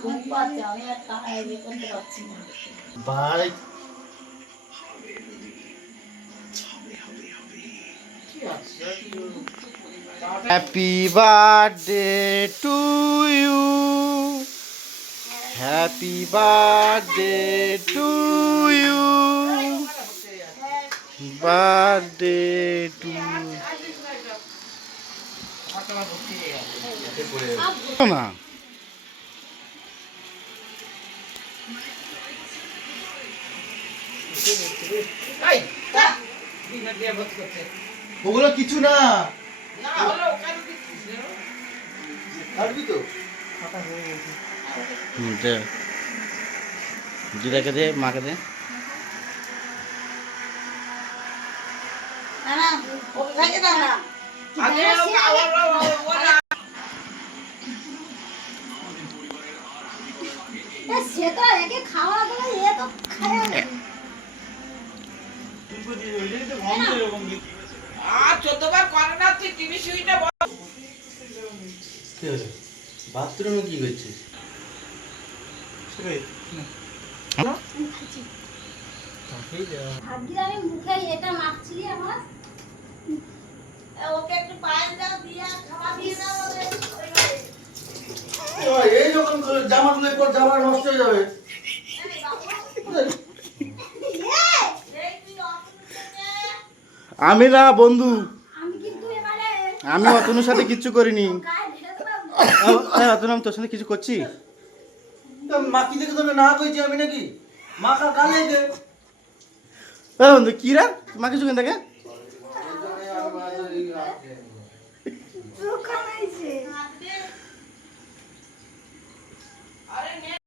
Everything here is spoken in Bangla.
ঘুম পাচ্ছে, আমি আর টাকায় ইয়ে করতে পারছি না। ভাই happy birthday to you, happy birthday to you, birthday to না। ওগুলো কিছু না, কাটবি তো। দিদাকে দে, মাকে দে। না না, ওকে খাইয়ে দাও না। সে তো একে খাওয়া দাওয়া এ তো খায় না। আর 14 বার করে না তুই টিভি সুইটা কি হলো? বাথরুমে কি করছিস? ভাবছিলাম আমি মুখে এটা মাখছিলি আমার। ওকে একটু পায়েস দাও, দিয়া খাওয়া দিয়ে দাও ওকে। এই যখন জামা গুলো পর জামা নষ্ট হয়ে যাবে। আমি না বন্ধু, আমি কিন্তু এবারে আমি অতনুর সাথে কিচ্ছু করিনি। গায়ে ঢেলে দেবো। অতনু, আমি তোর সাথে কিছু করছি? মাকি দেখে তোকে না কইছি আমি নাকি? মাখা কালে দে। বন্ধু কি রে, মা কিছু কেন থাকে? দুঃখ হয়েছে।